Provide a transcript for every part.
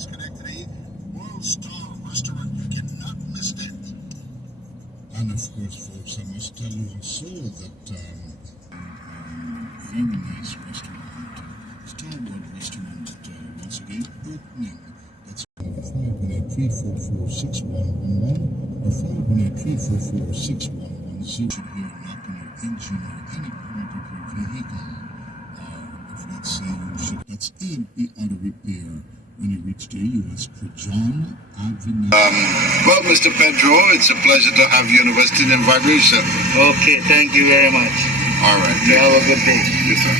Schenectady, World Star Restaurant. You cannot miss it. And of course, folks, I must tell you also that very nice restaurant, Starboard Restaurant, once again opening. That's 518-344-6111 or 518-344-6110. Should hear a knock on your engine or any part of your vehicle. If let's say you should, that's be auto repair. When you reach there, you ask for John Avenue. Well, Mr. Pedro, it's a pleasure to have you in the West Indian Vibration. Okay, thank you very much. All right. You have a good day. Yes, sir.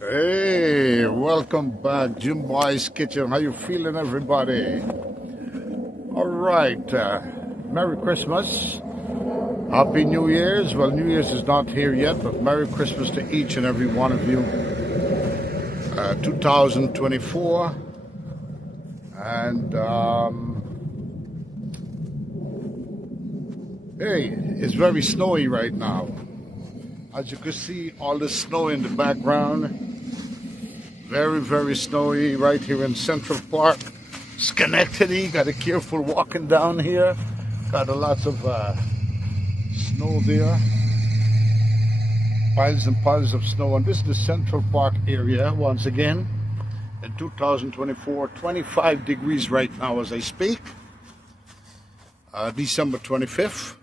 Hey, welcome back, Jim Boy's Kitchen. How you feeling, everybody? All right, Merry Christmas, Happy New Year's. Well, New Year's is not here yet, but Merry Christmas to each and every one of you. 2024, and hey, it's very snowy right now. As you can see, all the snow in the background. Very, very snowy right here in Central Park, Schenectady. Got to be careful walking down here. Got a lots of snow there. Piles and piles of snow. And this is the Central Park area once again. In 2024, 25 degrees right now as I speak. December 25th,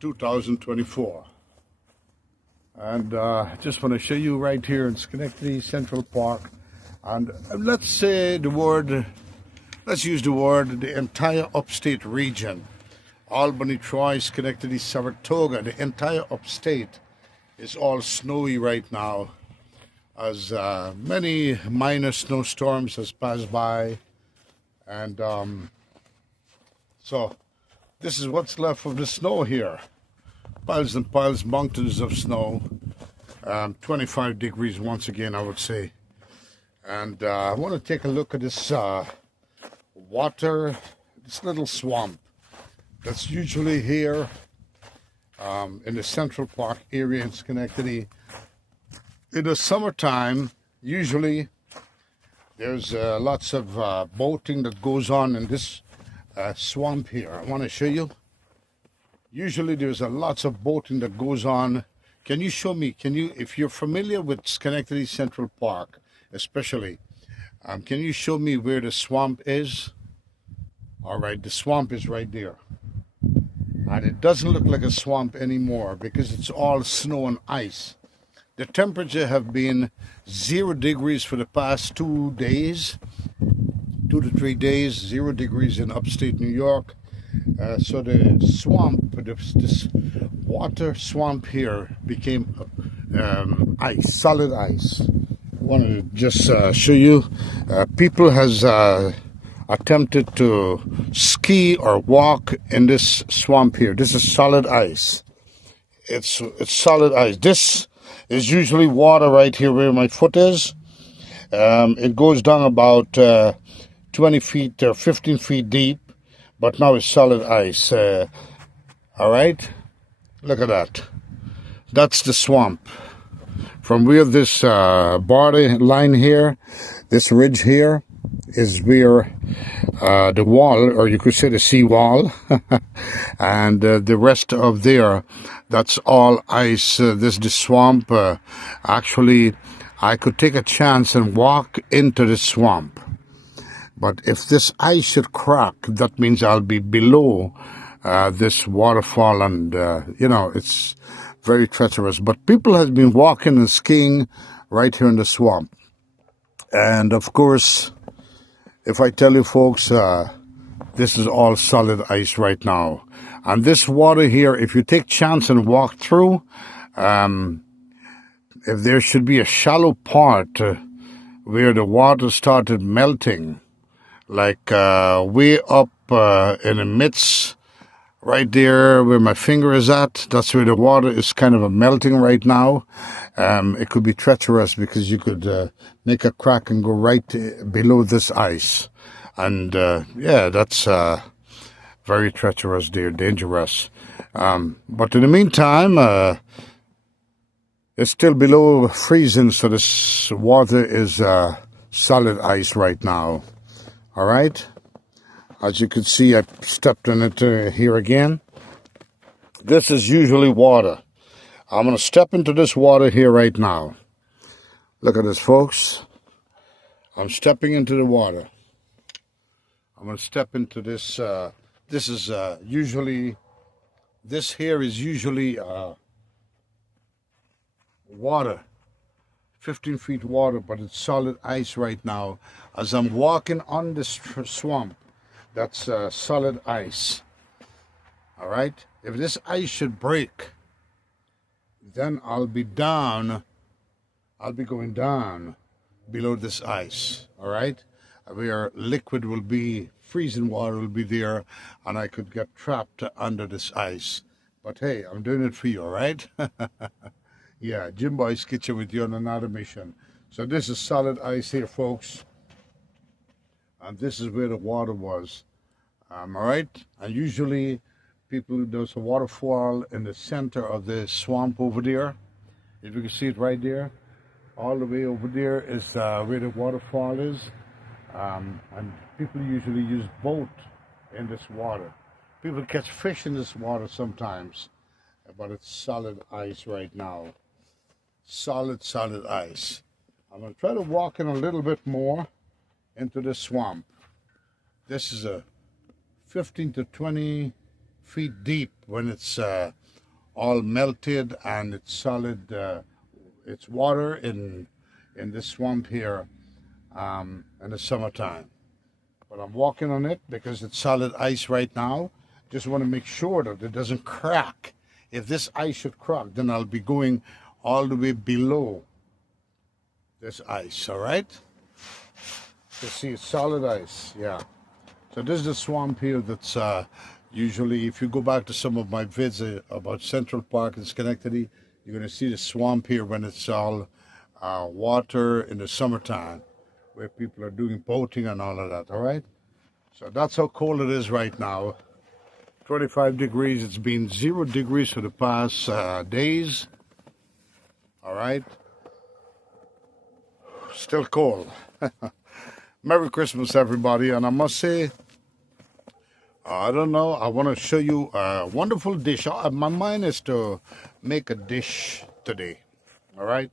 2024. And I just want to show you right here in Schenectady Central Park. And let's use the word, the entire upstate region. Albany, Troy, Schenectady, Saratoga, the entire upstate is all snowy right now. As many minor snowstorms has passed by. And so this is what's left of the snow here. Piles and piles, mountains of snow, 25 degrees once again, I would say. And I want to take a look at this water, this little swamp that's usually here in the Central Park area in Schenectady. In the summertime, usually there's lots of boating that goes on in this swamp here. I want to show you. Usually there's lots of boating that goes on. Can you show me, if you're familiar with Schenectady Central Park, especially, can you show me where the swamp is? All right, the swamp is right there. And it doesn't look like a swamp anymore because it's all snow and ice. The temperature have been 0 degrees for the past 2 days, 2 to 3 days, 0 degrees in upstate New York. So the swamp, this water swamp here became ice, solid ice. I want to just show you. People has attempted to ski or walk in this swamp here. This is solid ice. It's solid ice. This is usually water right here where my foot is. It goes down about 20 feet or 15 feet deep. But now it's solid ice. All right, look at that. That's the swamp. From where this border line here, this ridge here, is where the wall, or you could say the sea wall, and the rest of there, that's all ice. This is the swamp. Actually, I could take a chance and walk into the swamp. But if this ice should crack, that means I'll be below this waterfall, and it's very treacherous. But people have been walking and skiing right here in the swamp. And of course, if I tell you folks, this is all solid ice right now. And this water here, if you take chance and walk through, if there should be a shallow part where the water started melting, like way up in the midst, right there where my finger is at, that's where the water is kind of melting right now. It could be treacherous because you could make a crack and go right below this ice. And yeah, that's Very treacherous there, dangerous. But in the meantime, it's still below freezing, so this water is solid ice right now. All right? As you can see, I stepped in it here again. This is usually water. I'm going to step into this water here right now. Look at this, folks. I'm stepping into the water. I'm going to step into this. This is usually, this here is usually water. 15 feet water, but it's solid ice right now. As I'm walking on this swamp, that's solid ice. All right? If this ice should break, then I'll be down. I'll be going down below this ice. All right? Where liquid will be, freezing water will be there, and I could get trapped under this ice. But hey, I'm doing it for you, all right? Yeah, Jim Boy's Kitchen with you on another mission. So this is solid ice here, folks. And this is where the water was. All right? And usually, there's a waterfall in the center of the swamp over there. If you can see it right there. All the way over there is where the waterfall is. And people usually use boat in this water. People catch fish in this water sometimes. But it's solid ice right now. Solid ice. I'm going to try to walk in a little bit more into the swamp. This is a 15 to 20 feet deep when it's all melted and it's solid. It's water in this swamp here in the summertime. But I'm walking on it because it's solid ice right now. Just want to make sure that it doesn't crack. If this ice should crack, then I'll be going all the way below this ice, all right? You see, it's solid ice, yeah. So this is the swamp here that's usually, if you go back to some of my vids about Central Park in Schenectady, you're going to see the swamp here when it's all water in the summertime, where people are doing boating and all of that, all right? So that's how cold it is right now. 25 degrees. It's been 0 degrees for the past days. All right. Still cold. Merry Christmas, everybody. And I must say, I don't know, I want to show you a wonderful dish. My mind is to make a dish today. All right.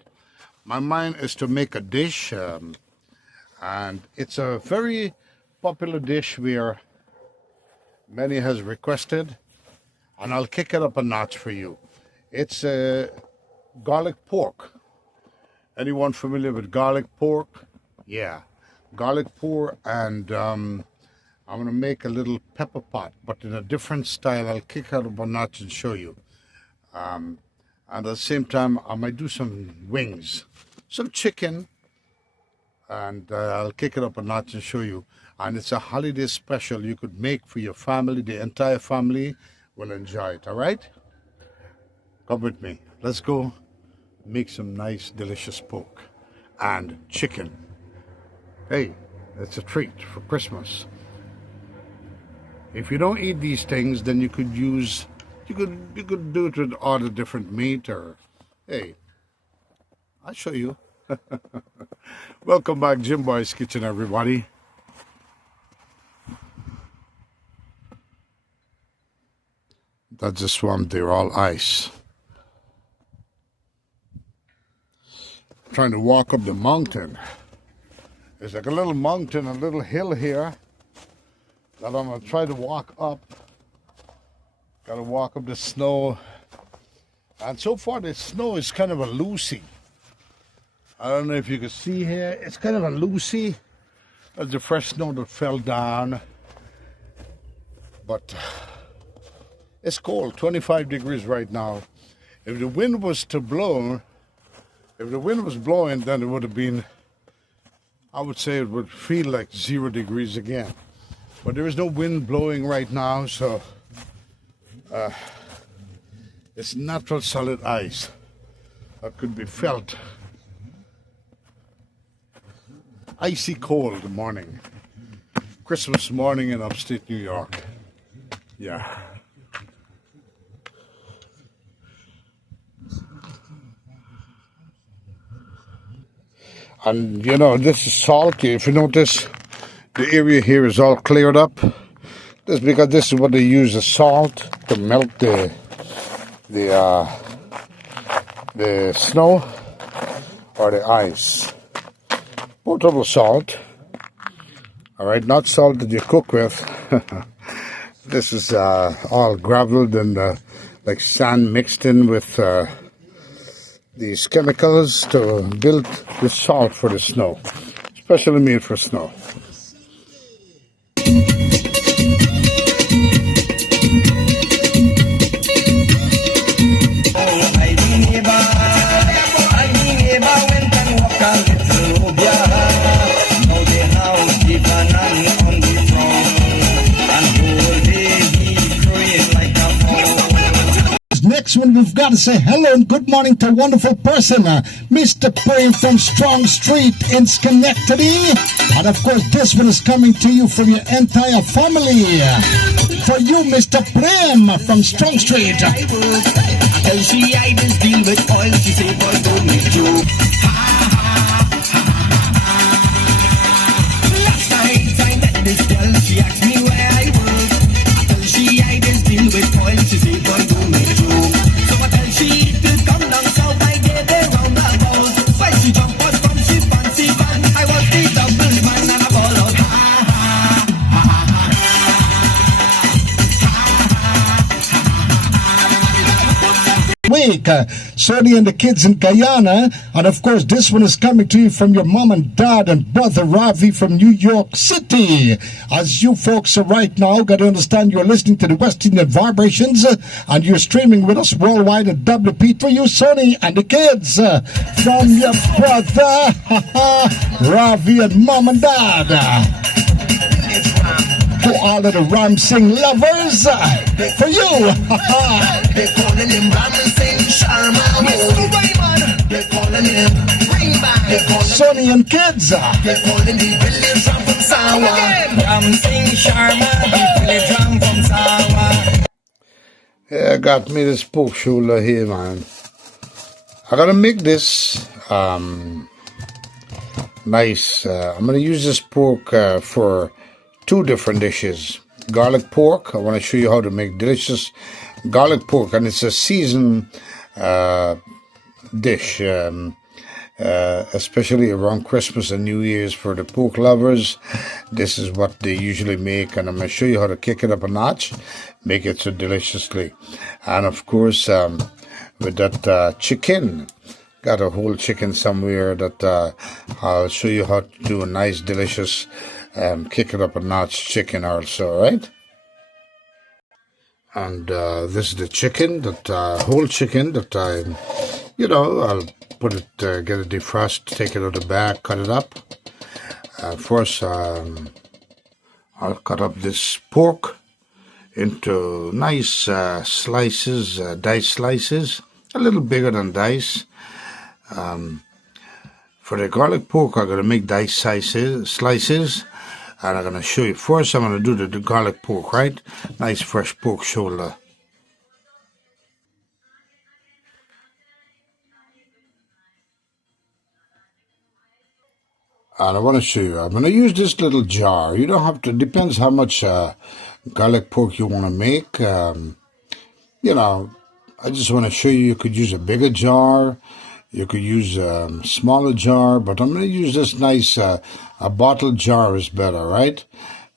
My mind is to make a dish. And it's a very popular dish where many has requested. And I'll kick it up a notch for you. It's garlic pork. Anyone familiar with garlic pork? Yeah, garlic pork, and I'm gonna make a little pepper pot, but in a different style. I'll kick out a notch and show you. And at the same time, I might do some wings, some chicken, and I'll kick it up a notch and show you. And it's a holiday special you could make for your family. The entire family will enjoy it. All right? Come with me. Let's go make some nice, delicious pork and chicken. Hey, it's a treat for Christmas. If you don't eat these things, then you could use, you could do it with all the different meat, or hey, I'll show you. Welcome back, Jim Boy's Kitchen, everybody. That's the swamp there, all ice. Trying to walk up the mountain. There's like a little mountain, a little hill here that I'm gonna try to walk up. Gotta walk up the snow. And so far the snow is kind of a loosey. I don't know if you can see here. It's kind of a loosey. That's the fresh snow that fell down. But it's cold, 25 degrees right now. If the wind was to blow, if the wind was blowing, then it would have been, I would say it would feel like 0 degrees again. But there is no wind blowing right now, so it's natural solid ice that could be felt. Icy cold morning. Christmas morning in upstate New York. Yeah. And you know, this is salt. If you notice, the area here is all cleared up. That's because this is what they use the salt to melt the snow or the ice. Potable salt. All right, not salt that you cook with. This is all gravelled and like sand mixed in with these chemicals to build the salt for the snow, especially made for snow. Next one, we've got to say hello and good morning to a wonderful person, Mr. Prem from Strong Street in Schenectady. And of course, this one is coming to you from your entire family. For you, Mr. Prem from Strong Street. LCI does deal with oil, she say, boy, don't make joke. Last night I met this girl, she asked me where I work. LCI does deal with oil, she say, boy, don't make joke. So I tell she to come down south, I get there round the house. Why she jump out from she fancy van, I was the double man and I ball out. Week, Sonny and the kids in Guyana, and of course this one is coming to you from your mom and dad and brother Ravi from New York City. As you folks are right now, got to understand you're listening to the West Indian Vibrations, and you're streaming with us worldwide at WP. For you, Sonny and the kids, from your brother Ravi and mom and dad. For all of the Ram Singh lovers, for you. They calling him Ram Singh Sharma. Mr. Raymond, they calling him Rainbow. Sonny and kids. They calling the village drum from Sawa. Ram Singh Sharma, the village drum from Sawa. Yeah, I got me this pork shoulder here, man. I gotta make this nice. I'm gonna use this pork for two different dishes. Garlic pork. I want to show you how to make delicious garlic pork, and it's a seasoned dish, especially around Christmas and New Year's for the pork lovers. This is what they usually make, and I'm going to show you how to kick it up a notch, make it so deliciously. And of course, with that chicken, got a whole chicken somewhere that I'll show you how to do a nice, delicious kick it up a notch chicken also, right? And this is the chicken, that whole chicken that I'll put it, get it defrosted, take it out of the bag, cut it up. First, I'll cut up this pork into nice slices, diced slices, a little bigger than dice. For the garlic pork, I'm going to make diced slices. And I'm going to show you. First, I'm going to do the garlic pork, right? Nice fresh pork shoulder. And I want to show you. I'm going to use this little jar. You don't have to. Depends how much garlic pork you want to make. I just want to show you. You could use a bigger jar. You could use a smaller jar, but I'm going to use this nice, a bottle jar is better, right?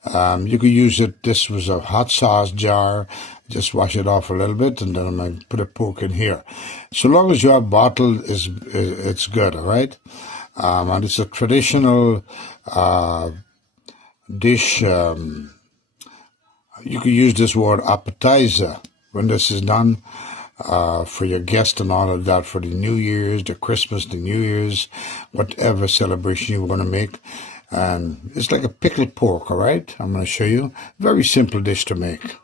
You could use it, this was a hot sauce jar, just wash it off a little bit, and then I'm going to put a pork in here. So long as you have bottle, it's good, all right? And it's a traditional dish. You could use this word appetizer when this is done. For your guests and all of that, for the New Year's, the Christmas, the New Year's, whatever celebration you want to make. And it's like a pickled pork, all right? I'm going to show you. Very simple dish to make.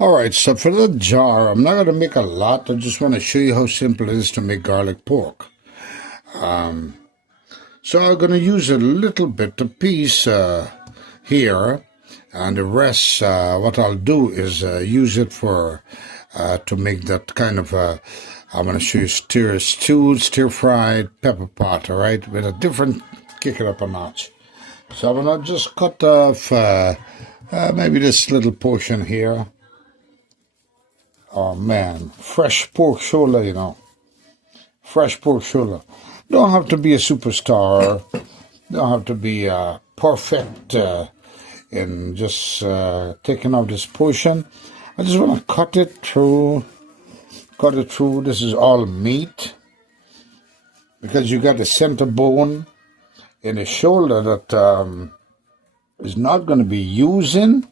All right, so for the jar, I'm not going to make a lot. I just want to show you how simple it is to make garlic pork. So I'm going to use a little bit, a piece here. and the rest, what I'll do is use it for to make that kind of I'm going to show you stir-fried pepper pot, all right, with a different, kick it up a notch. So I'm going to just cut off maybe this little portion here. Oh man, fresh pork shoulder, you know. Fresh pork shoulder. Don't have to be a superstar. Don't have to be perfect in just taking off this portion. I just want to cut it through. Cut it through. This is all meat. Because you got the center bone in the shoulder that is not going to be using.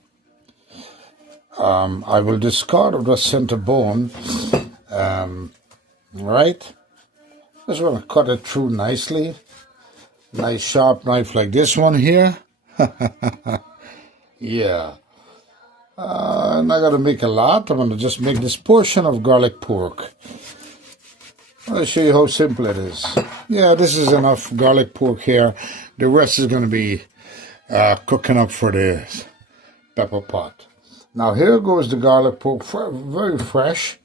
I will discard of the center bone. Right? Just want to cut it through nicely. Nice sharp knife like this one here. Yeah. I'm not going to make a lot. I'm going to just make this portion of garlic pork. I'll show you how simple it is. Yeah, this is enough garlic pork here. The rest is going to be cooking up for the pepper pot. Now here goes the garlic pork, very fresh.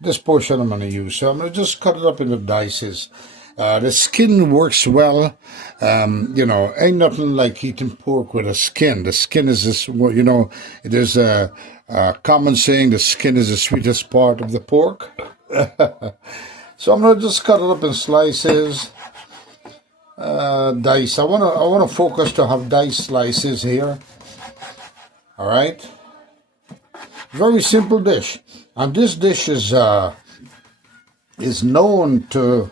This portion I'm going to use. So I'm going to just cut it up into dices. The skin works well. You know, ain't nothing like eating pork with a skin. The skin is this, you know, there's a common saying, the skin is the sweetest part of the pork. So I'm going to just cut it up in slices, dice. I want to focus to have dice slices here. All right. Very simple dish. And this dish is known to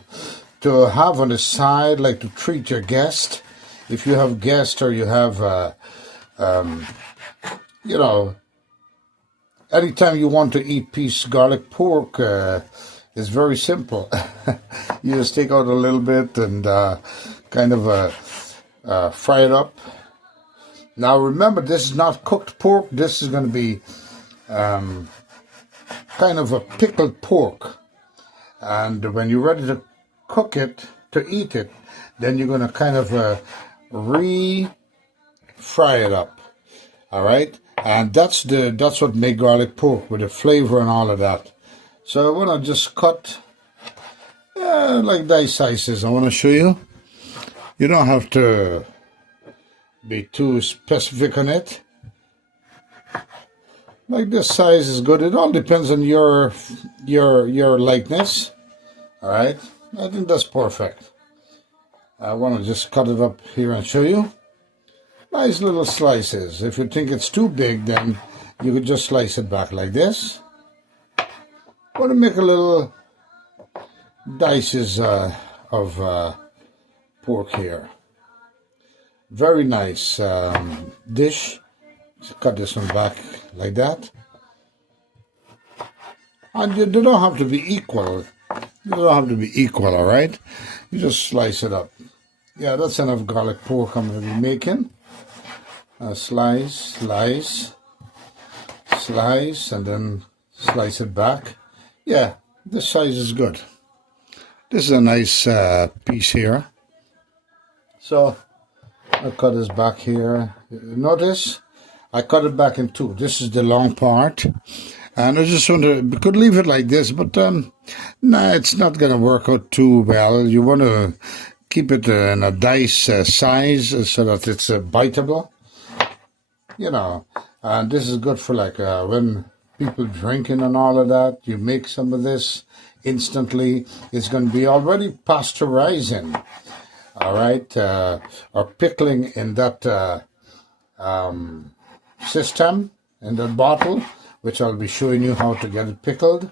have on the side, like to treat your guest. If you have guests or you have, you know, anytime you want to eat piece garlic pork, it's very simple. You just take out a little bit and kind of fry it up. Now remember, this is not cooked pork. This is going to be kind of a pickled pork. And when you're ready to cook it, to eat it, then you're going to kind of re-fry it up. All right? And that's what makes garlic pork, with the flavor and all of that. So I want to just cut like dice sizes. I want to show you. You don't have to be too specific on it. Like this size is good. It all depends on your likeness. All right? I think that's perfect. I want to just cut it up here and show you. Nice little slices. If you think it's too big, then you could just slice it back like this. I want to make a little dices of pork here. Very nice dish. Just cut this one back like that. And they don't have to be equal. You don't have to be equal, all right? You just slice it up. Yeah, that's enough garlic pork I'm going to be making. Slice, slice, slice, and then slice it back. Yeah, this size is good. This is a nice piece here. So, I'll cut this back here. Notice, I cut it back in two. This is the long part. And I just want to, we could leave it like this, but nah, it's not going to work out too well. You want to keep it in a dice size so that it's biteable. You know, and this is good for like when people drinking and all of that. You make some of this instantly. It's going to be already pasteurizing, all right, or pickling in that system, in that bottle, which I'll be showing you how to get it pickled.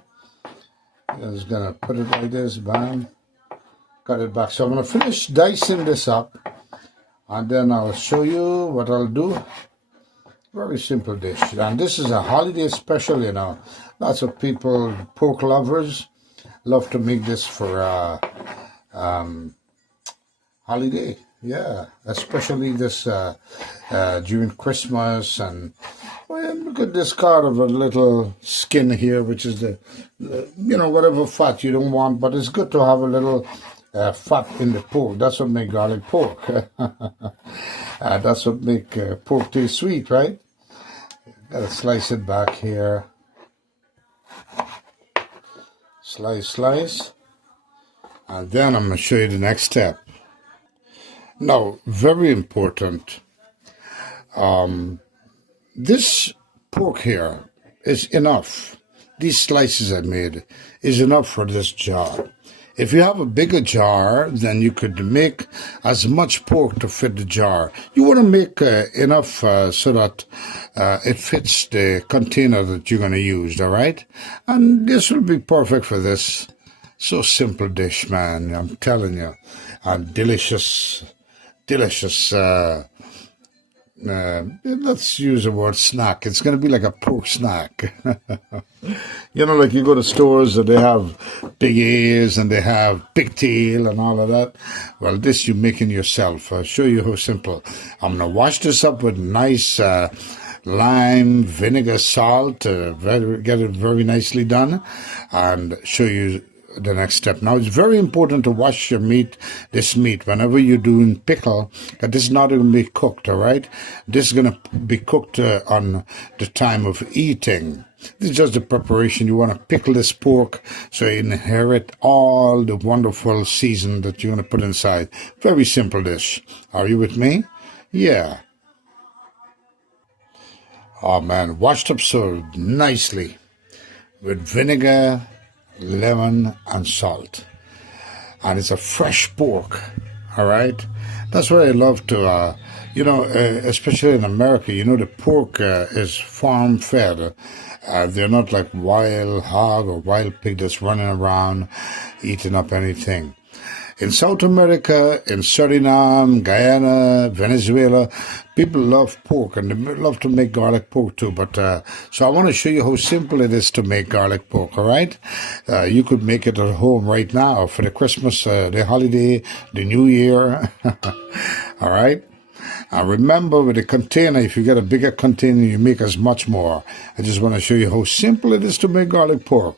I'm just going to put it like this, bam, cut it back. So I'm going to finish dicing this up, and then I'll show you what I'll do. Very simple dish. And this is a holiday special, you know. Lots of people, pork lovers, love to make this for holiday. Yeah, especially this during Christmas, and well, look at this part of a little skin here, which is the you know, whatever fat you don't want, but it's good to have a little fat in the pork. That's what make garlic pork. That's what make pork taste sweet, right? Gotta slice it back here. Slice. And then I'm going to show you the next step. Now, very important. This pork here is enough. These slices I made is enough for this jar. If you have a bigger jar, then you could make as much pork to fit the jar. You want to make enough so that it fits the container that you're going to use, all right? And this will be perfect for this. So simple dish, man, I'm telling you. And delicious. Let's use the word snack. It's going to be like a pork snack. You know, like you go to stores and they have big ears and they have pigtail and all of that. Well, this you're making yourself. I'll show you how simple. I'm going to wash this up with nice lime, vinegar, salt, get it very nicely done, and show you the next step. Now, it's very important to wash your this meat, whenever you're doing pickle, that this is not going to be cooked, all right? This is going to be cooked on the time of eating. This is just the preparation. You want to pickle this pork so you inherit all the wonderful season that you're going to put inside. Very simple dish. Are you with me? Yeah. Oh, man, washed up so nicely with vinegar, lemon, and salt. And it's a fresh pork, all right? That's what I love to, especially in America, the pork is farm-fed. They're not like wild hog or wild pig that's running around eating up anything. In South America, in Suriname, Guyana, Venezuela, people love pork and they love to make garlic pork too. But so I want to show you how simple it is to make garlic pork, all right? You could make it at home right now for the Christmas, the holiday, the New Year, all right? And remember, with a container, if you get a bigger container, you make as much more. I just want to show you how simple it is to make garlic pork.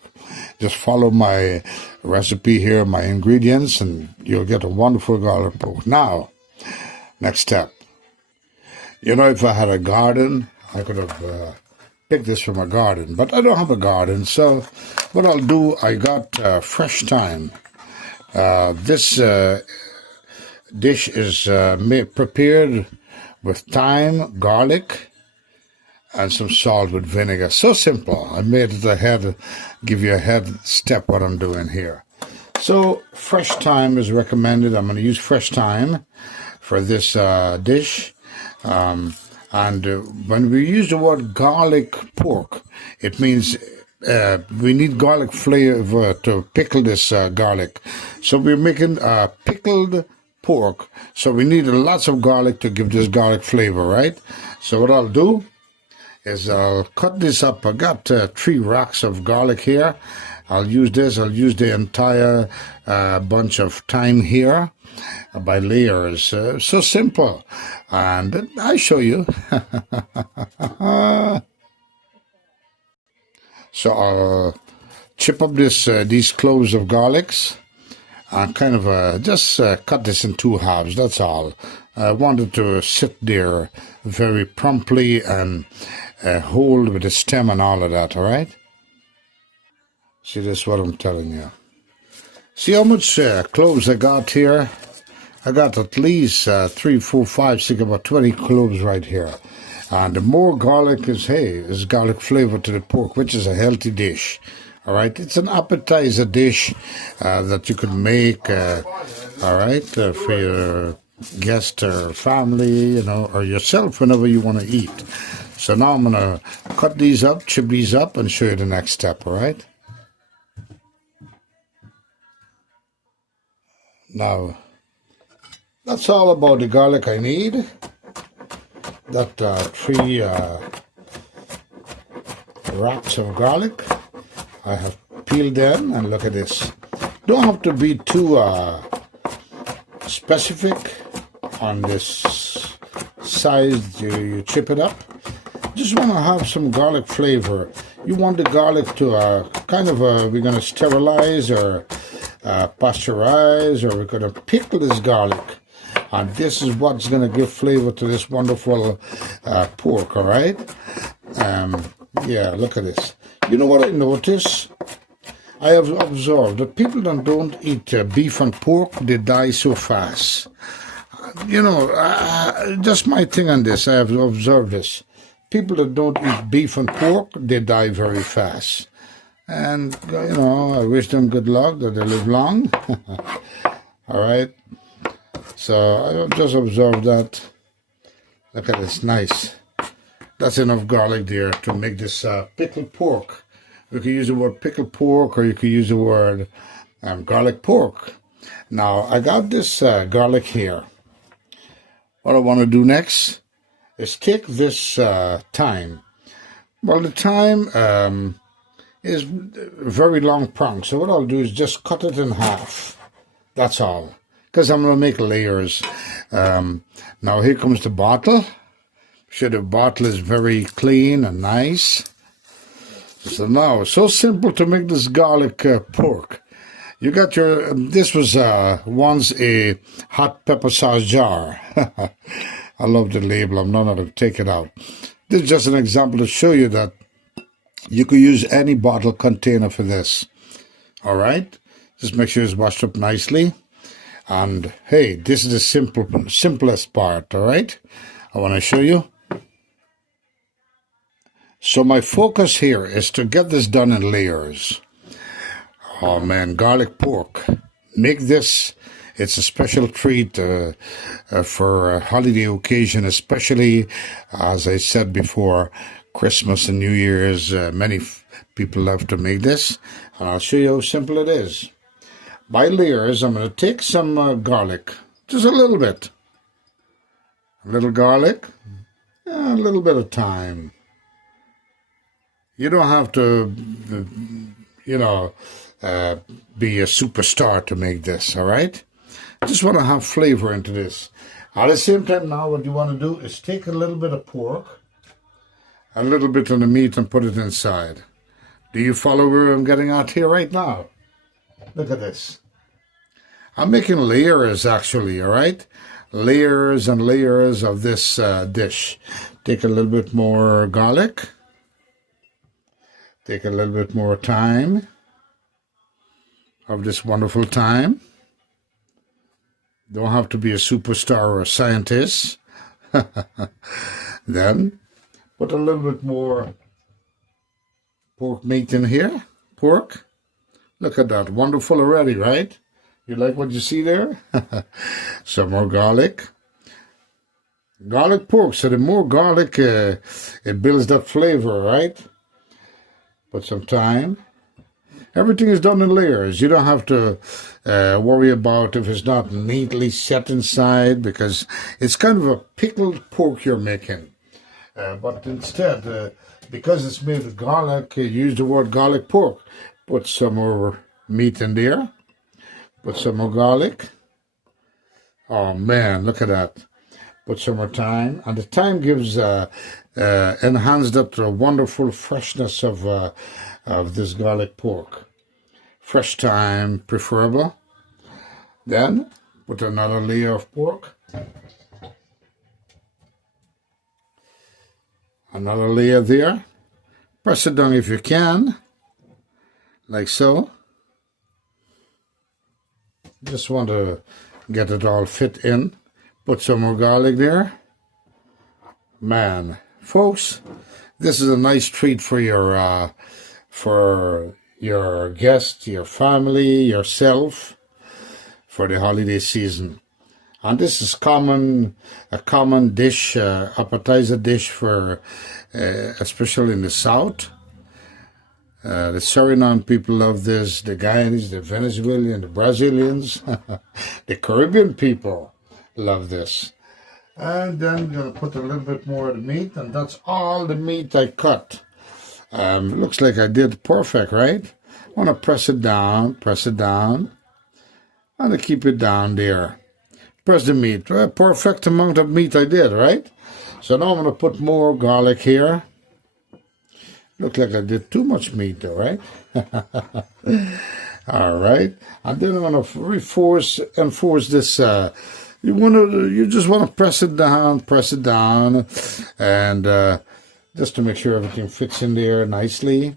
Just follow my recipe here, my ingredients, and you'll get a wonderful garlic pork. Now, next step. If I had a garden, I could have picked this from a garden, but I don't have a garden. So what I'll do, I got fresh thyme. This dish is prepared with thyme, garlic, and some salt with vinegar. So simple. I made it give you a head step what I'm doing here. So fresh thyme is recommended. I'm going to use fresh thyme for this dish. And when we use the word garlic pork, it means we need garlic flavor to pickle this garlic. So we're making pickled pork. So we need lots of garlic to give this garlic flavor, right? So what I'll do is I'll cut this up. I got 3 racks of garlic here. I'll use this. I'll use the entire bunch of thyme here by layers. So simple. And I show you. So I'll chip up these cloves of garlics and kind of just cut this in 2 halves. That's all. I wanted to sit there very promptly and hold with the stem and all of that, all right? See, this is what I'm telling you. See how much cloves I got here? I got at least 3, 4, 5, 6, about 20 cloves right here. And the more garlic is garlic flavor to the pork, which is a healthy dish. All right, it's an appetizer dish that you could make, all right, for your guest or family, or yourself whenever you want to eat. So now I'm going to cut these up, chip these up, and show you the next step, all right? Now, that's all about the garlic I need. That 3 racks of garlic. I have peeled them, and look at this. Don't have to be too specific on this size you chip it up. Just want to have some garlic flavor. You want the garlic to we're going to sterilize or pasteurize, or we're going to pickle this garlic. And this is what's going to give flavor to this wonderful pork, all right? Yeah, look at this. You know what I notice? I have observed that people that don't eat beef and pork, they die so fast. You know, just my thing on this, I have observed this. People that don't eat beef and pork, they die very fast. And, you know, I wish them good luck, that they live long. All right? So I just observed that. Look at this, nice. That's enough garlic there to make this pickled pork. You can use the word pickled pork, or you can use the word garlic pork. Now, I got this garlic here. What I want to do next is take this thyme. Well, the thyme is very long prong, so what I'll do is just cut it in half. That's all, because I'm going to make layers. Now, here comes the bottle. Sure, the bottle is very clean and nice. So now, so simple to make this garlic pork. You got your, this was once a hot pepper sauce jar. I love the label. I'm not going to take it out. This is just an example to show you that you could use any bottle container for this. All right? Just make sure it's washed up nicely. And hey, this is the simplest part, all right? I want to show you. So my focus here is to get this done in layers. Oh man, garlic pork. Make this, it's a special treat for a holiday occasion, especially, as I said before, Christmas and New Year's. Many people love to make this, and I'll show you how simple it is. By layers, I'm going to take some garlic, just a little bit. A little garlic, a little bit of thyme. You don't have to, you know, be a superstar to make this, all right? Just want to have flavor into this. At the same time now, what you want to do is take a little bit of pork, a little bit of the meat, and put it inside. Do you follow where I'm getting at here right now? Look at this. I'm making layers, actually, all right? Layers and layers of this dish. Take a little bit more garlic. Take a little bit more thyme, of this wonderful thyme. Don't have to be a superstar or a scientist. Then put a little bit more pork meat in here. Pork. Look at that. Wonderful already, right? You like what you see there? Some more garlic. Garlic pork. So the more garlic, it builds that flavor, right? Put some thyme. Everything is done in layers. You don't have to worry about if it's not neatly set inside, because it's kind of a pickled pork you're making. But instead, because it's made with garlic, use the word garlic pork. Put some more meat in there. Put some more garlic. Oh man, look at that. Put some more thyme. And the thyme gives, enhance that wonderful freshness of this garlic pork. Fresh thyme, preferable. Then, put another layer of pork. Another layer there. Press it down if you can. Like so. Just want to get it all fit in. Put some more garlic there. Man, folks, this is a nice treat for your guests, your family, yourself, for the holiday season. And this is a common dish, appetizer dish for, especially in the South. The Suriname people love this, the Guyanese, the Venezuelans, the Brazilians, the Caribbean people love this. And then I'm going to put a little bit more of the meat, and that's all the meat I cut. Looks like I did perfect, right? I want to press it down, and I keep it down there. Press the meat. Perfect amount of meat I did, right? So now I'm going to put more garlic here. Look like I did too much meat though, right? All right, and then I'm gonna enforce this. You just want to press it down, and just to make sure everything fits in there nicely,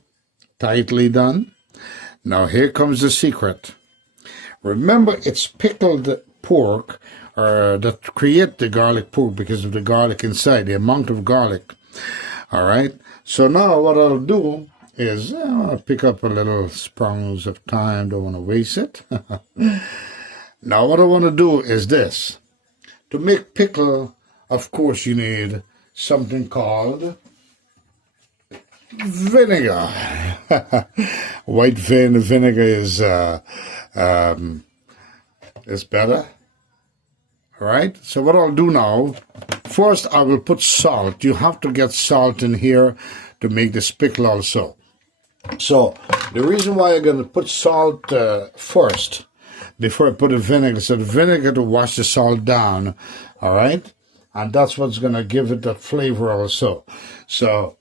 tightly done. Now here comes the secret. Remember, it's pickled pork that create the garlic pork because of the garlic inside, the amount of garlic. All right. So now what I'll do is I'll pick up a little sprongs of thyme. Don't want to waste it. Now what I want to do is this. To make pickle, of course, you need something called vinegar. White vinegar is better. All right. So what I'll do now, first I will put salt. You have to get salt in here to make this pickle also. So the reason why I'm going to put salt first before I put the vinegar, so the vinegar to wash the salt down, all right? And that's what's going to give it that flavor also. So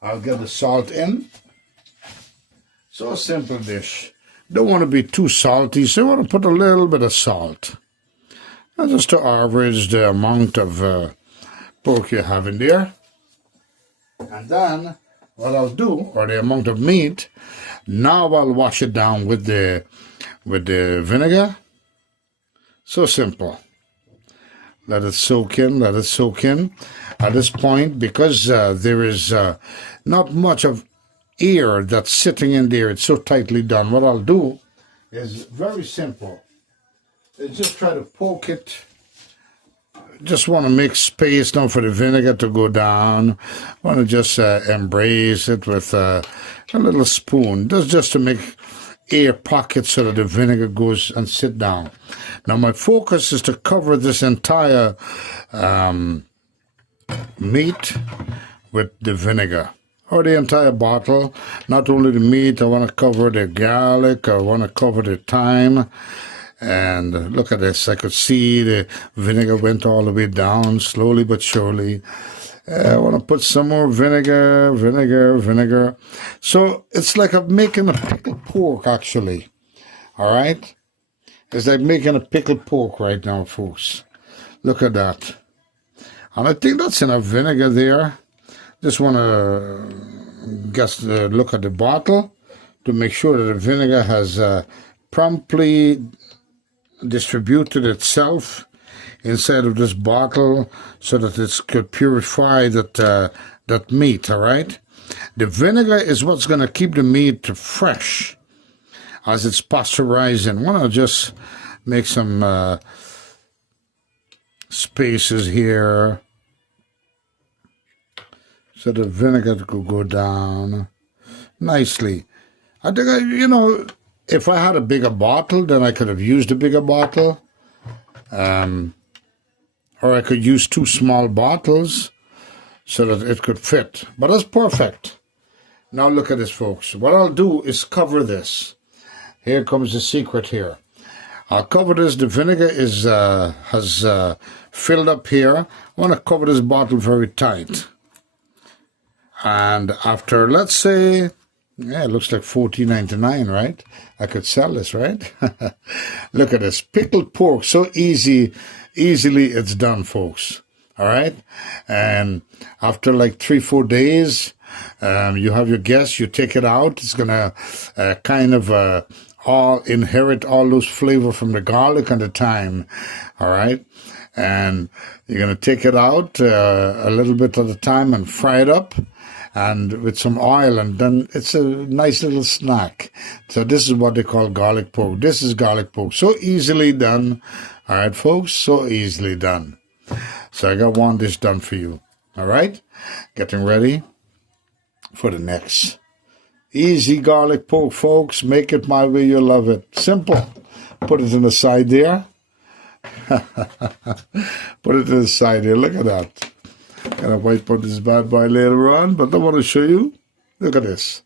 I'll get the salt in. So a simple dish. Don't want to be too salty, so I want to put a little bit of salt. And just to average the amount of pork you have in there. And then what I'll do, or the amount of meat, now I'll wash it down with the vinegar. So simple. Let it soak in, let it soak in. At this point, because there is not much of air that's sitting in there, it's so tightly done. What I'll do is very simple. Is just try to poke it. Just want to make space now for the vinegar to go down. Want to just embrace it with a little spoon. That's just to make air pockets so that the vinegar goes and sit down. Now my focus is to cover this entire meat with the vinegar, or the entire bottle. Not only the meat, I want to cover the garlic, I want to cover the thyme. And look at this, I could see the vinegar went all the way down, slowly but surely. I want to put some more vinegar. So it's like I'm making a pickled pork, actually. All right? It's like making a pickled pork right now, folks. Look at that. And I think that's enough vinegar there. Just want to look at the bottle to make sure that the vinegar has promptly distributed itself inside of this bottle so that it could purify that meat, all right? The vinegar is what's going to keep the meat fresh as it's pasteurizing. I want to just make some spaces here so the vinegar could go down nicely. I think, if I had a bigger bottle, then I could have used a bigger bottle. Or I could use 2 small bottles so that it could fit. But that's perfect. Now look at this, folks. What I'll do is cover this. Here comes the secret here. I'll cover this. The vinegar has filled up here. I want to cover this bottle very tight. And after, let's say, it looks like $14.99, right? I could sell this, right? Look at this. Pickled pork. So easily it's done, folks. All right? And after like 3-4 days, you have your guests, you take it out. It's going to kind of all inherit all those flavor from the garlic and the thyme. All right? And you're going to take it out a little bit at a time and fry it up. And with some oil, and then it's a nice little snack. So this is what they call garlic pork. This is garlic pork. So easily done. All right, folks, so easily done. So I got one dish done for you. All right? Getting ready for the next. Easy garlic pork, folks. Make it my way, you'll love it. Simple. Put it in the side there. Put it in the side there. Look at that. Gonna wipe out this bad boy later on, but I want to show you. Look at this.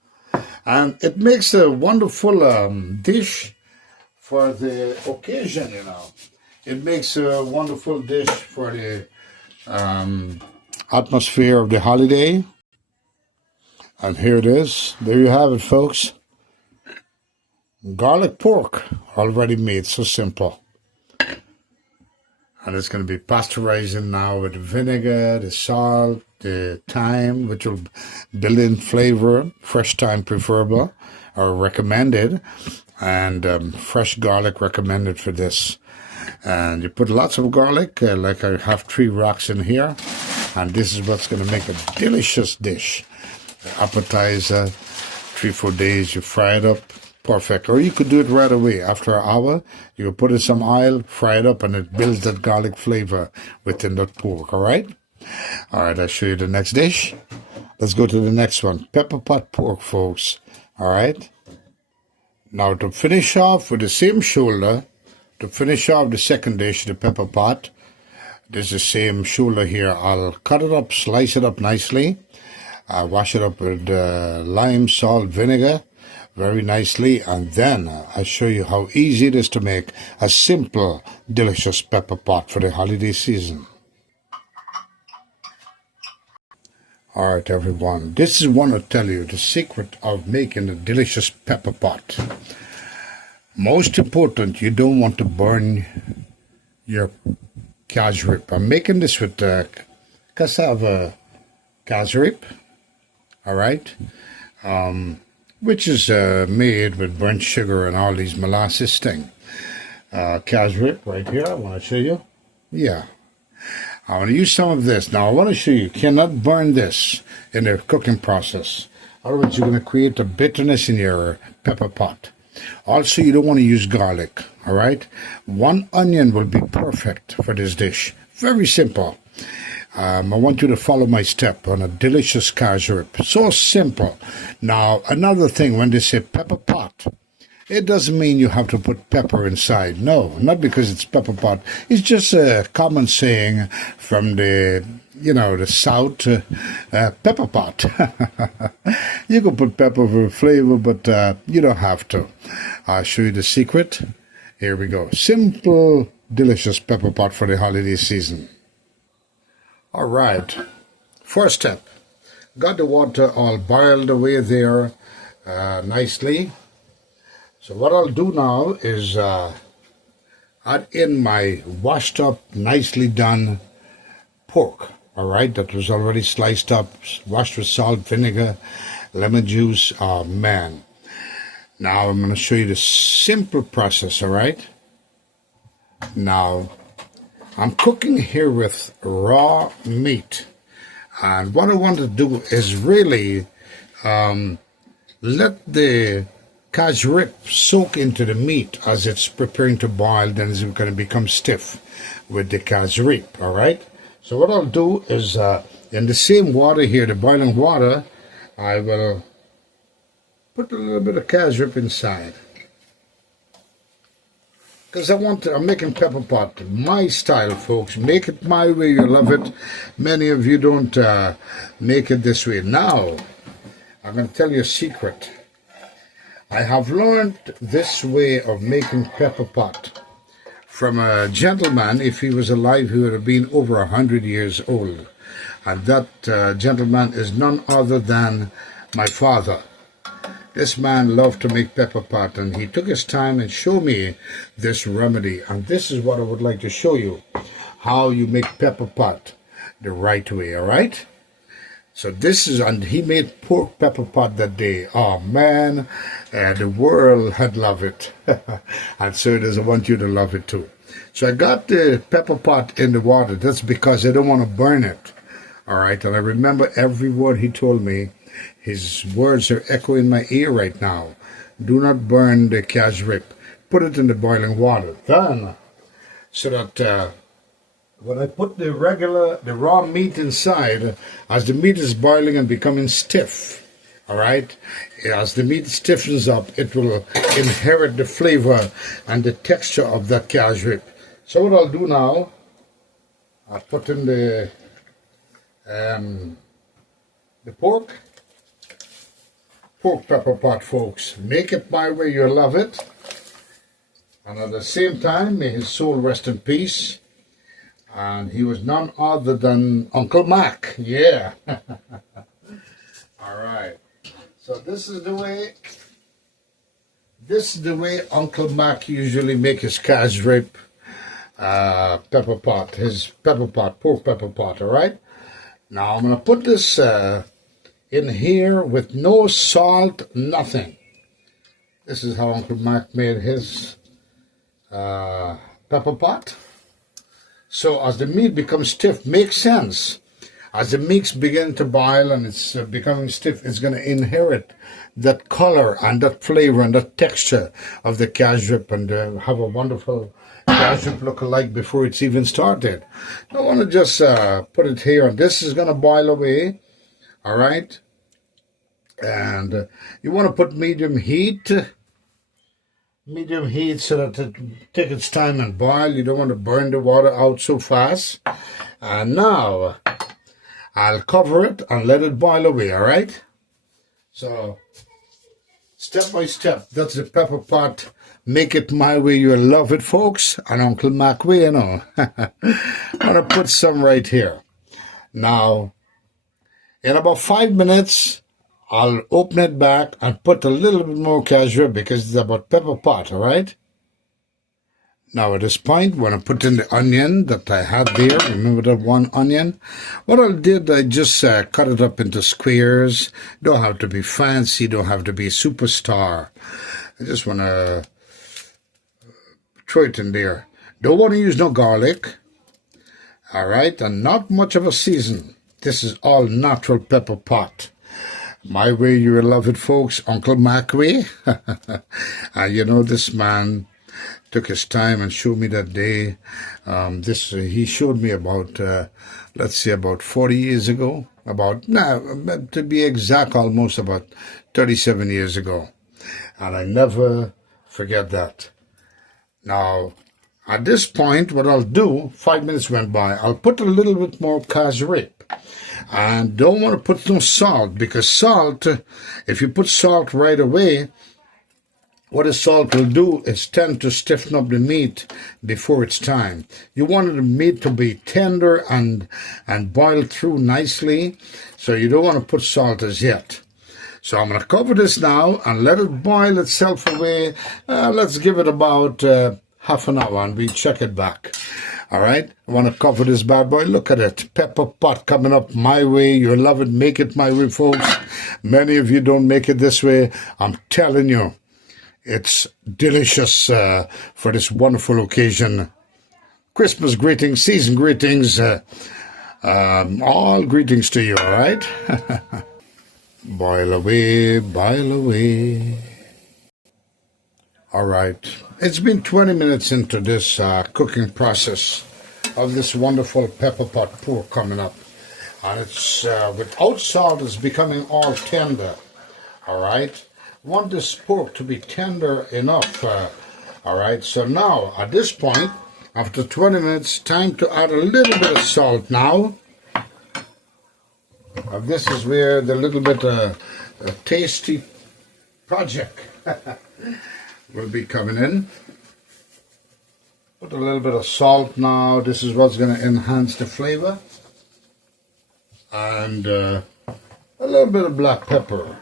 And it makes a wonderful dish for the occasion, It makes a wonderful dish for the atmosphere of the holiday. And here it is. There you have it, folks. garlic pork already made, so simple. And it's going to be pasteurizing now with the vinegar, the salt, the thyme, which will build in flavor. Fresh thyme preferable or recommended. And fresh garlic recommended for this. And you put lots of garlic, like I have 3 rocks in here. And this is what's going to make a delicious dish. Appetizer, 3-4 days, you fry it up. Perfect. Or you could do it right away. After an hour, you put in some oil, fry it up, and it builds that garlic flavor within that pork, all right? All right, I'll show you the next dish. Let's go to the next one. Pepper pot pork, folks. All right? Now, to finish off with the same shoulder, to finish off the second dish, the pepper pot, this is the same shoulder here. I'll cut it up, slice it up nicely. Wash it up with lime, salt, vinegar. Very nicely, and then I'll show you how easy it is to make a simple, delicious pepper pot for the holiday season. Alright everyone, this is one to tell you the secret of making a delicious pepper pot. Most important, you don't want to burn your cashew. I'm making this with cassava cashew, alright? Which is made with burnt sugar and all these molasses thing. Cashew right here, I want to show you. Yeah. I want to use some of this. Now, I want to show you cannot burn this in the cooking process. Otherwise, you're going to create a bitterness in your pepper pot. Also, you don't want to use garlic, all right? 1 onion will be perfect for this dish. Very simple. I want you to follow my step on a delicious cashew. So simple. Now, another thing, when they say pepper pot, it doesn't mean you have to put pepper inside. No, not because it's pepper pot. It's just a common saying from the South, pepper pot. You can put pepper for flavor, but you don't have to. I'll show you the secret. Here we go. Simple, delicious pepper pot for the holiday season. All right, first step, got the water all boiled away there nicely. So what I'll do now is add in my washed up, nicely done pork, all right, that was already sliced up, washed with salt, vinegar, lemon juice. Oh, man. Now I'm going to show you the simple process, all right? Now, I'm cooking here with raw meat, and what I want to do is really let the cashew soak into the meat as it's preparing to boil. Then it's going to become stiff with the cashew, all right? So what I'll do is in the same water here, the boiling water, I will put a little bit of cashew inside. Because I'm making pepper pot my style, folks. Make it my way, you love it. Many of you don't make it this way. Now, I'm going to tell you a secret. I have learned this way of making pepper pot from a gentleman. If he was alive, he would have been over 100 years old. And that gentleman is none other than my father. This man loved to make pepper pot, and he took his time and showed me this remedy. And this is what I would like to show you, how you make pepper pot the right way, all right? So this is, and he made pork pepper pot that day. Oh, man, the world had loved it. And so it is, I want you to love it too. So I got the pepper pot in the water. That's because I don't want to burn it, all right? And I remember every word he told me. His words are echoing in my ear right now. Do not burn the cashew. Put it in the boiling water. Then, so that when I put the raw meat inside, as the meat is boiling and becoming stiff, all right, as the meat stiffens up, it will inherit the flavor and the texture of that cashew. So what I'll do now, I'll put in the pork pepper pot, folks. Make it my way, you'll love it. And at the same time, may his soul rest in peace. And he was none other than Uncle Mac. Yeah. All right. So this is the way This is the way Uncle Mac usually make his cash rip pepper pot, his pepper pot, pork pepper pot, all right? Now I'm going to put this in here with no salt, nothing. This is how Uncle Mac made his pepper pot. So as the meat becomes stiff, makes sense. As the meats begin to boil and it's becoming stiff, it's going to inherit that color and that flavor and that texture of the cash rip and have a wonderful cash rip look alike before it's even started. I want to just put it here, and this is going to boil away, all right? And you want to put medium heat so that it takes its time and boil. You don't want to burn the water out so fast. And now I'll cover it and let it boil away, all right? So, step by step, that's the pepper pot. Make it my way, you'll love it, folks. And Uncle Mac way, you know. I'm going to put some right here. Now, in about 5 minutes, I'll open it back and put a little bit more cash rip because it's about pepper pot, all right? Now at this point, when I put in the onion that I had there, remember that one onion? What I did, I just cut it up into squares. Don't have to be fancy, don't have to be a superstar. I just want to throw it in there. Don't want to use no garlic, all right? And not much of a season. This is all natural pepper pot. My way, you will love it, folks. Uncle Mac way. And you know, this man took his time and showed me that day. He showed me about, let's say, about 40 years ago. To be exact, almost about 37 years ago. And I never forget that. Now, at this point, what I'll do, 5 minutes went by, I'll put a little bit more cash rip. And don't want to put no salt, because salt, if you put salt right away, what the salt will do is tend to stiffen up the meat before it's time. You want the meat to be tender and boiled through nicely, so you don't want to put salt as yet. So I'm going to cover this now and let it boil itself away. Let's give it about half an hour and we check it back. All right, I want to cover this bad boy. Look at it. Pepper pot coming up my way. You'll love it. Make it my way, folks. Many of you don't make it this way. I'm telling you, it's delicious for this wonderful occasion. Christmas greetings, season greetings, all greetings to you, all right? Boil away, boil away. All right. It's been 20 minutes into this cooking process of this wonderful pepper pot pork coming up. And it's, without salt, it's becoming all tender. All right. Want this pork to be tender enough. All right. So now, at this point, after 20 minutes, time to add a little bit of salt now. This is where the little bit a tasty project will be coming in. Put a little bit of salt now. This is what's going to enhance the flavor. And a little bit of black pepper.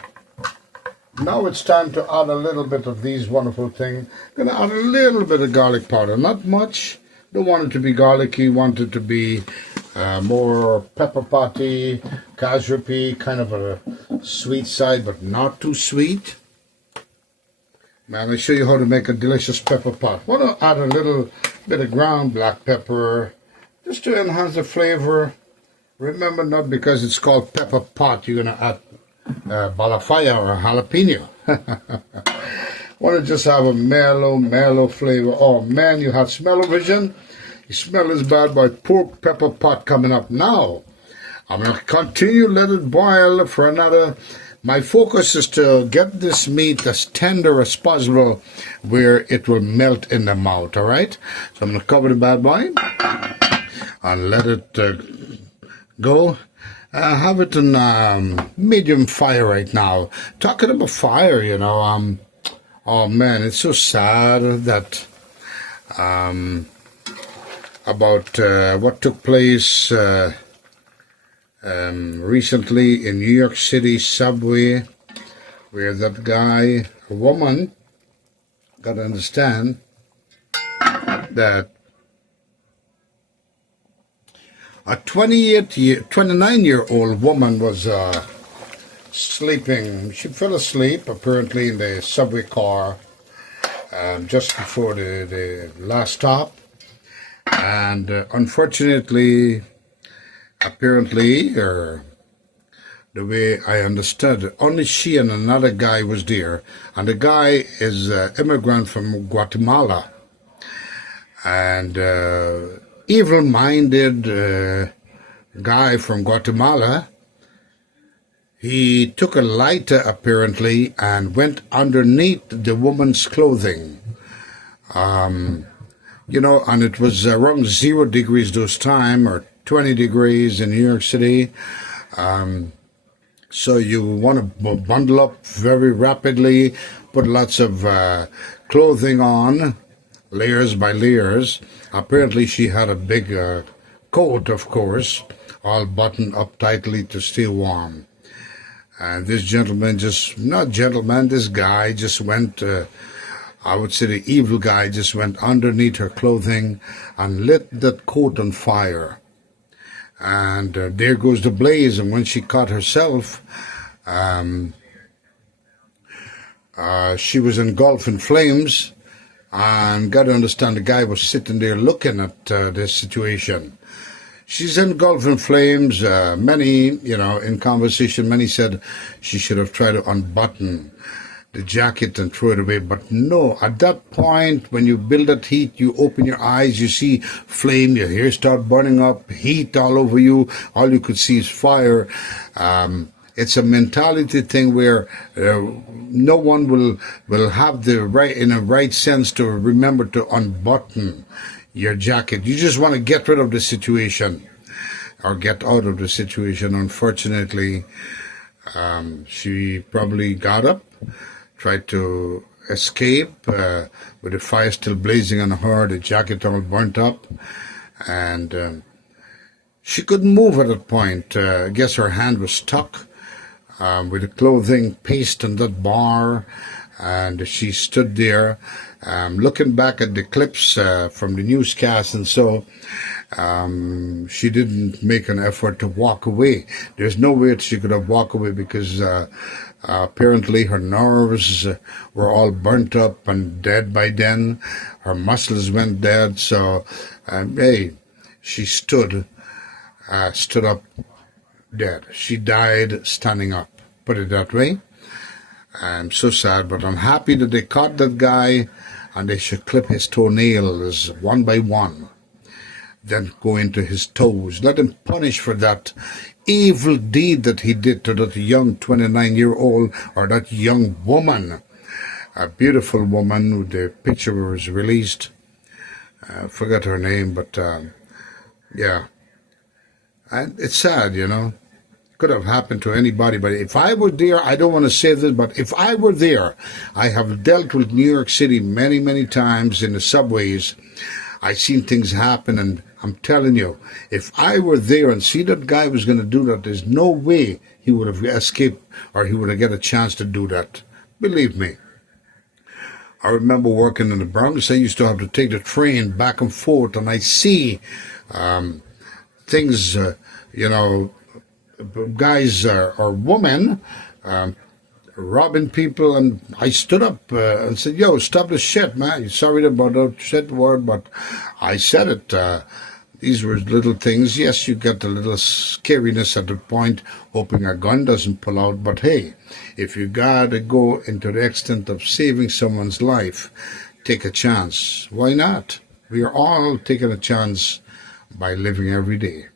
Now it's time to add a little bit of these wonderful things. Going to add a little bit of garlic powder. Not much. Don't want it to be garlicky. Want it to be more pepper potty, cashew-y, kind of a sweet side, but not too sweet. Man, I'll show you how to make a delicious pepper pot. Want to add a little bit of ground black pepper, just to enhance the flavor. Remember, not because it's called pepper pot, you're going to add balafaya or jalapeno. Want to just have a mellow flavor. Oh man, you have smell-o-vision. You smell this bad boy pork pepper pot coming up now. I'm going to continue, let it boil for another. My focus is to get this meat as tender as possible where it will melt in the mouth, all right? So I'm going to cover the bad boy and let it go. Have it on medium fire right now. Talking about fire, you know, oh man, it's so sad that about what took place recently in New York City subway, where that guy, a woman, got to understand that a 29-year-old woman was sleeping. She fell asleep apparently in the subway car just before the last stop, and unfortunately, apparently, or the way I understood, only she and another guy was there, and the guy is an immigrant from Guatemala, and evil-minded guy from Guatemala. He took a lighter apparently and went underneath the woman's clothing. And it was around 0 degrees those time, or 20 degrees in New York City. So you want to bundle up very rapidly, put lots of clothing on, layers by layers. Apparently she had a big coat, of course, all buttoned up tightly to stay warm. And this gentleman this guy just went, I would say the evil guy just went underneath her clothing and lit that coat on fire. And there goes the blaze. And when she caught herself, she was engulfed in flames. And got to understand, the guy was sitting there looking at this situation. She's engulfed in flames. Many, in conversation, many said she should have tried to unbutton the jacket and throw it away. But no, at that point, when you build that heat, you open your eyes, you see flame, your hair start burning up, heat all over you. All you could see is fire. It's a mentality thing where no one will have the right sense to remember to unbutton your jacket. You just want to get rid of the situation or get out of the situation. Unfortunately, she probably got up, tried to escape with the fire still blazing on her, the jacket all burnt up, and she couldn't move at that point. I guess her hand was stuck with the clothing paste on that bar, and she stood there looking back at the clips from the newscast, and so she didn't make an effort to walk away. There's no way she could have walked away because apparently her nerves were all burnt up and dead by then. Her muscles went dead, so she stood up dead. She died standing up, put it that way. I'm so sad, but I'm happy that they caught that guy, and they should clip his toenails one by one, then go into his toes. Let him punish for that evil deed that he did to that young 29-year-old, or that young woman, a beautiful woman. The picture was released. I forgot her name, but yeah. And it's sad, Could have happened to anybody, but if I were there, I don't want to say this, but if I were there, I have dealt with New York City many, many times in the subways. I've seen things happen, and I'm telling you, if I were there and see that guy was going to do that, there's no way he would have escaped or he would have got a chance to do that. Believe me. I remember working in the Bronx. I used to have to take the train back and forth, and I see things, guys or women robbing people, and I stood up and said, "Yo, stop this shit, man." Sorry about that shit word, but I said it. These were little things. Yes, you get a little scariness at the point, hoping a gun doesn't pull out. But hey, if you gotta go into the extent of saving someone's life, take a chance. Why not? We are all taking a chance by living every day.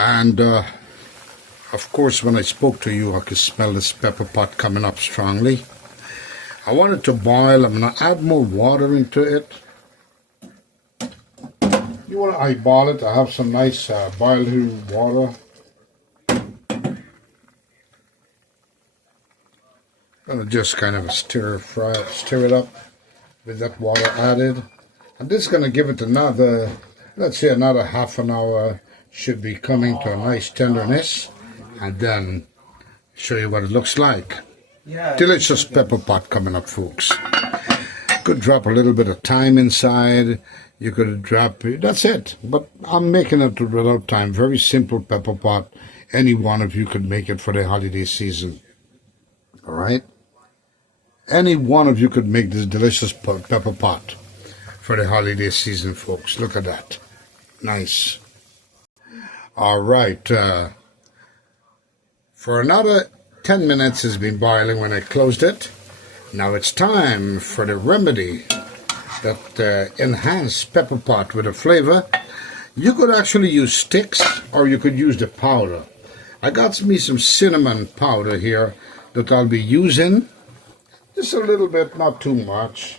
And of course, when I spoke to you, I could smell this pepper pot coming up strongly. I want it to boil. I'm going to add more water into it. You want to eyeball it. I have some nice boiling water. Going to just kind of stir it up with that water added. And this is going to give it another, let's say another half an hour. Should be coming to a nice tenderness, and then show you what it looks like. Delicious pepper pot coming up, folks. Could drop a little bit of thyme inside. You could drop, that's it. But I'm making it without time. Very simple pepper pot. Any one of you could make it for the holiday season. All right? Any one of you could make this delicious pepper pot for the holiday season, folks. Look at that. Nice. All right. For another 10 minutes it's been boiling when I closed it. Now it's time for the remedy that enhanced pepper pot with a flavor. You could actually use sticks or you could use the powder. I got me some cinnamon powder here that I'll be using. Just a little bit, not too much.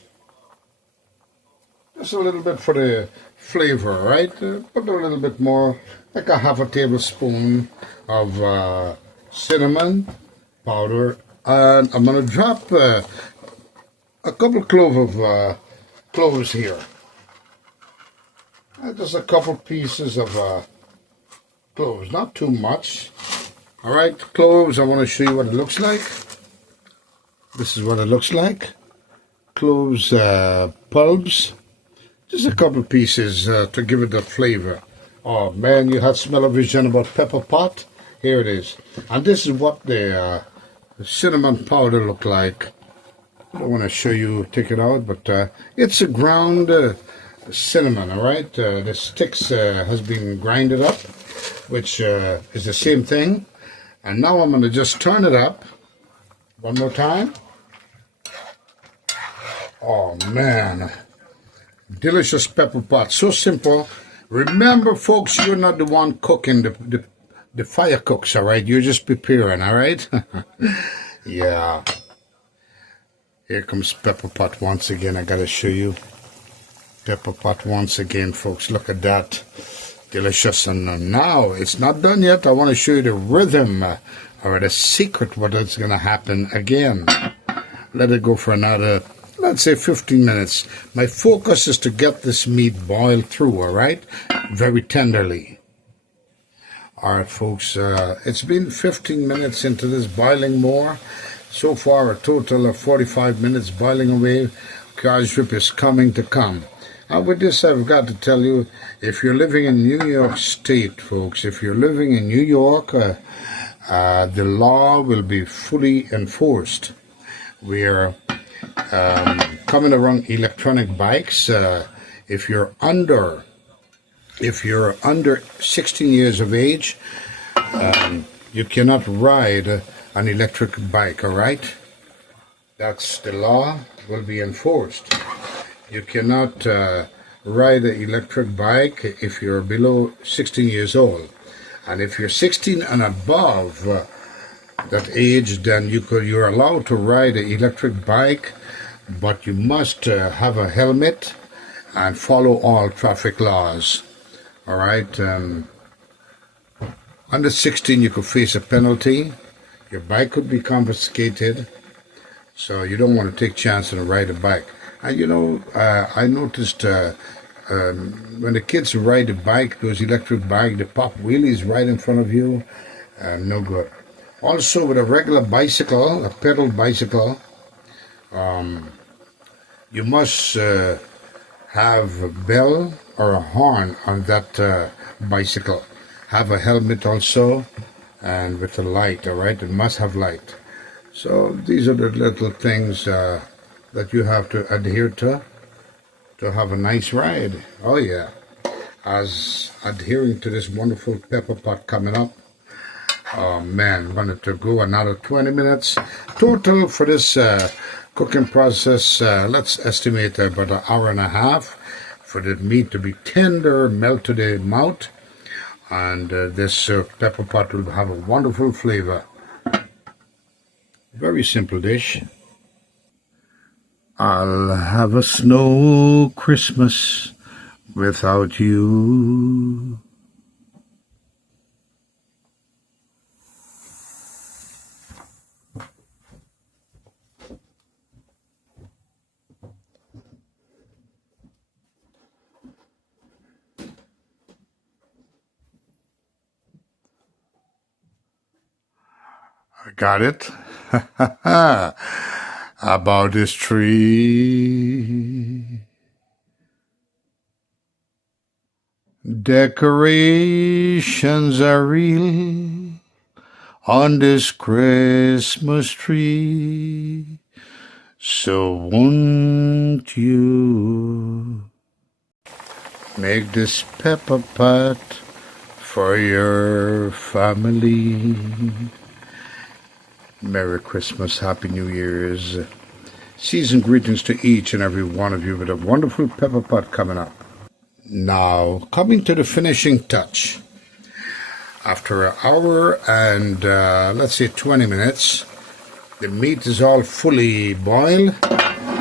Just a little bit for the flavor, right? Put a little bit more, like a half a tablespoon of cinnamon powder. And I'm going to drop a couple of cloves here. Just a couple pieces of cloves, not too much. All right, cloves, I want to show you what it looks like. This is what it looks like. Cloves bulbs. Just a couple pieces to give it the flavor. Oh man, you had smell-o-vision about pepper pot? Here it is. And this is what the cinnamon powder look like. I don't want to show you, take it out, but it's a ground cinnamon, all right? The sticks has been grinded up, which is the same thing. And now I'm going to just turn it up one more time. Oh man, delicious pepper pot, so simple. Remember folks, you're not the one cooking, the fire cooks, all right? You're just preparing, all right? Yeah. Here comes pepper pot once again. I gotta show you pepper pot once again, folks. Look at that. Delicious. And now it's not done yet. I want to show you the rhythm or the secret what is going to happen again. Let it go for another, let's say 15 minutes. My focus is to get this meat boiled through, all right? Very tenderly. All right, folks. It's been 15 minutes into this boiling more. So far, a total of 45 minutes boiling away. Garlic strip is coming to come. And with this, I've got to tell you, if you're living in New York State, folks, if you're living in New York, the law will be fully enforced. We're coming around electronic bikes. If you're under 16 years of age, you cannot ride an electric bike, all right? That's the law, will be enforced. You cannot ride an electric bike if you're below 16 years old. And if you're 16 and above that age, then you're allowed to ride an electric bike, but you must have a helmet and follow all traffic laws. All right? Under 16, you could face a penalty. Your bike could be confiscated. So you don't want to take chance and ride a bike. And you know, I noticed when the kids ride a bike, those electric bike, the pop wheelies right in front of you, no good. Also, with a regular bicycle, a pedal bicycle, you must have a bell or a horn on that bicycle. Have a helmet also, and with a light, all right? It must have light. So these are the little things that you have to adhere to have a nice ride. Oh yeah. As adhering to this wonderful pepper pot coming up. Oh man, wanted to go another 20 minutes. Total for this cooking process, let's estimate about an hour and a half for the meat to be tender, melt to the mouth. And this pepper pot will have a wonderful flavor. Very simple dish. I'll have a snow Christmas without you. I got it. about this tree. Decorations are real on this Christmas tree. So won't you make this pepper pot for your family? Merry Christmas, Happy New Year's. Season greetings to each and every one of you with a wonderful pepper pot coming up. Now, coming to the finishing touch. After an hour and, let's say 20 minutes, the meat is all fully boiled.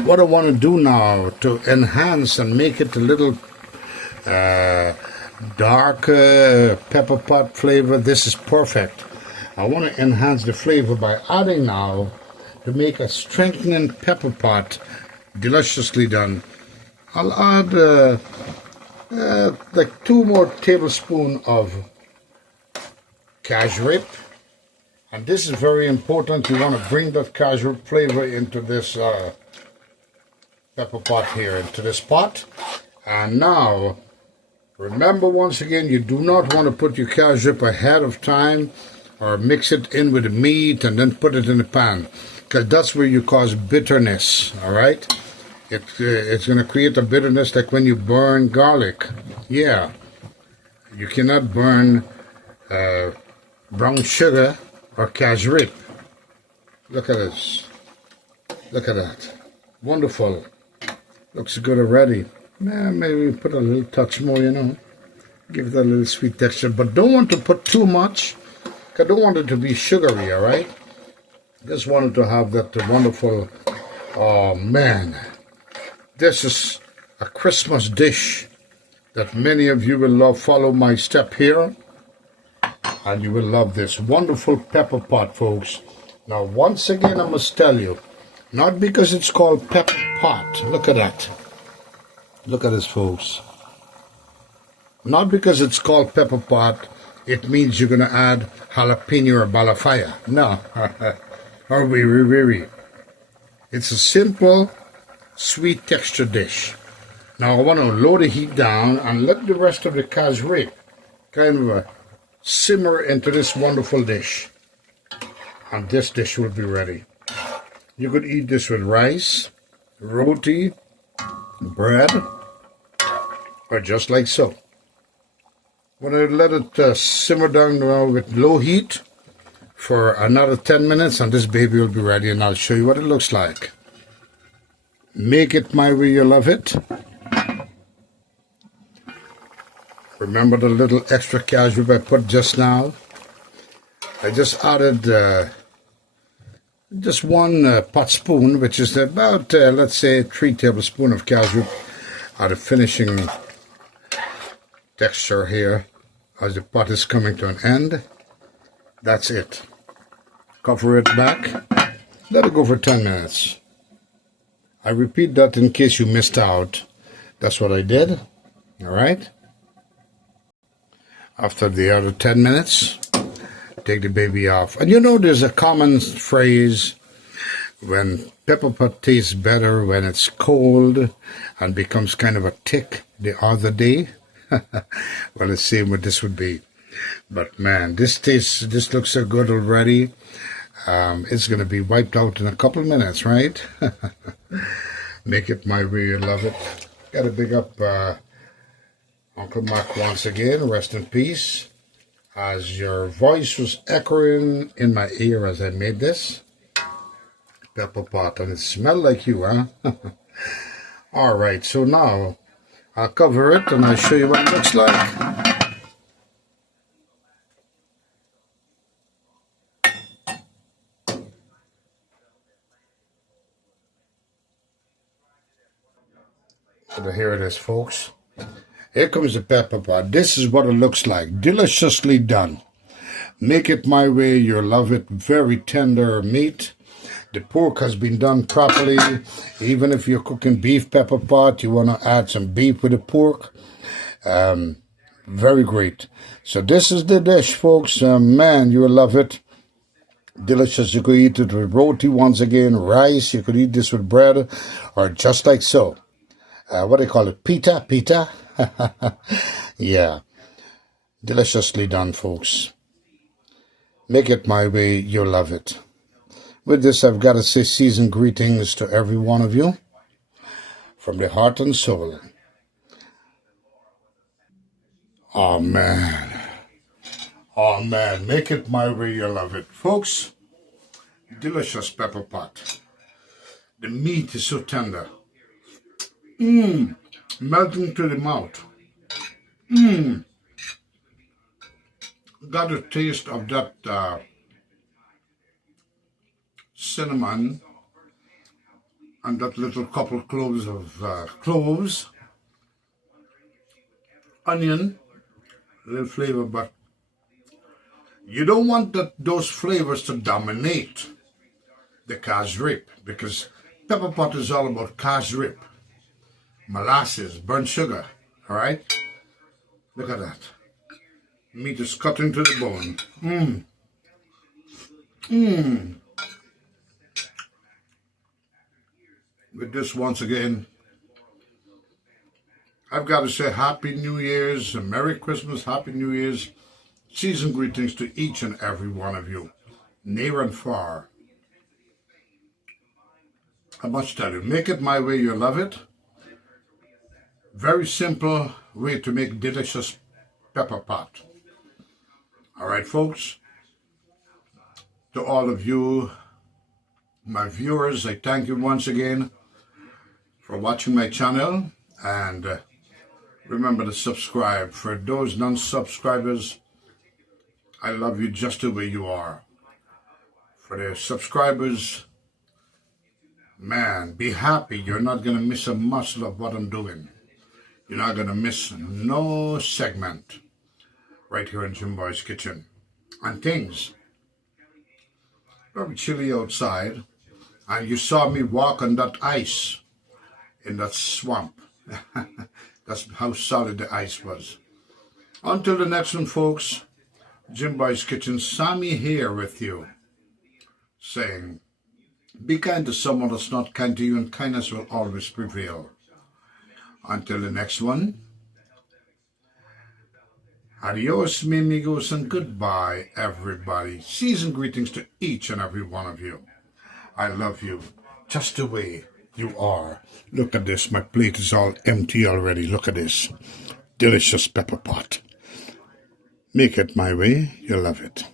What I want to do now to enhance and make it a little darker pepper pot flavor, this is perfect. I want to enhance the flavor by adding now, to make a strengthening pepper pot deliciously done, I'll add like 2 more tablespoons of cashew. And this is very important. You want to bring that cashew flavor into this pepper pot here, into this pot. And now, remember once again, you do not want to put your cashew ahead of time or mix it in with the meat and then put it in the pan, because that's where you cause bitterness, all right? It's going to create a bitterness like when you burn garlic. Yeah, you cannot burn brown sugar or cashew. Look at this. Look at that. Wonderful. Looks good already. Maybe put a little touch more, you know. Give it a little sweet texture. But don't want to put too much. I don't want it to be sugary, all right? Just wanted to have that wonderful, oh man. This is a Christmas dish that many of you will love. Follow my step here. And you will love this wonderful pepper pot, folks. Now, once again, I must tell you, not because it's called pepper pot. Look at that. Look at this, folks. Not because it's called pepper pot, it means you're going to add jalapeno or balafaya. No. Or wiri. It's a simple, sweet texture dish. Now, I want to lower the heat down and let the rest of the cashew kind of simmer into this wonderful dish. And this dish will be ready. You could eat this with rice, roti, bread, or just like so. When I let it simmer down now with low heat for another 10 minutes, and this baby will be ready, and I'll show you what it looks like. Make it my way you love it. Remember the little extra cashew I put just now? I just added just 1 pot spoon, which is about, let's say, 3 tablespoons of cashew, at the finishing texture here as the pot is coming to an end. That's it. Cover it back. Let it go for 10 minutes. I repeat that in case you missed out. That's what I did. All right. After the other 10 minutes, take the baby off. And you know, there's a common phrase, when pepper pot tastes better when it's cold and becomes kind of a tick the other day. Well, let's see what this would be. But man, this looks so good already. It's going to be wiped out in a couple of minutes, right? Make it my way, you love it. Got to big up Uncle Mark once again, rest in peace. As your voice was echoing in my ear as I made this pepper pot, and it smelled like you, huh? All right, so now I'll cover it and I'll show you what it looks like. So here it is, folks. Here comes the pepper pot. This is what it looks like. Deliciously done. Make it my way. You'll love it. Very tender meat. The pork has been done properly. Even if you're cooking beef pepper pot, you want to add some beef with the pork. Very great. So this is the dish, folks. Man, you will love it. Delicious. You could eat it with roti once again, rice. You could eat this with bread, or just like so. What do they call it? Pita? Pita? Yeah. Deliciously done, folks. Make it my way. You'll love it. With this, I've got to say seasoned greetings to every one of you from the heart and soul. Amen. Amen. Make it my way. You'll love it. Folks, delicious pepper pot. The meat is so tender. Melting to the mouth. Got a taste of that cinnamon and that little couple cloves of cloves, onion, a little flavor, but you don't want those flavors to dominate the kashrip, because pepper pot is all about kashrip, molasses, burnt sugar, all right? Look at that. Meat is cutting to the bone. With this, once again, I've got to say Happy New Year's, a Merry Christmas, Happy New Year's, season greetings to each and every one of you, near and far. I must tell you, make it my way, you'll love it. Very simple way to make delicious pepper pot. All right, folks, to all of you, my viewers, I thank you once again for watching my channel, and remember to subscribe. For those non-subscribers, I love you just the way you are. For the subscribers, man, be happy. You're not going to miss a muscle of what I'm doing. You're not going to miss no segment right here in Jim Boy's Kitchen. And things, very chilly outside, and you saw me walk on that ice in that swamp. That's how solid the ice was. Until the next one, folks, Jim Boy's Kitchen, Sammy here with you, saying, be kind to someone that's not kind to you, and kindness will always prevail. Until the next one, adios, mi amigos, and goodbye, everybody. Season greetings to each and every one of you. I love you just the way you are. Look at this. My plate is all empty already. Look at this. Delicious pepper pot. Make it my way. You'll love it.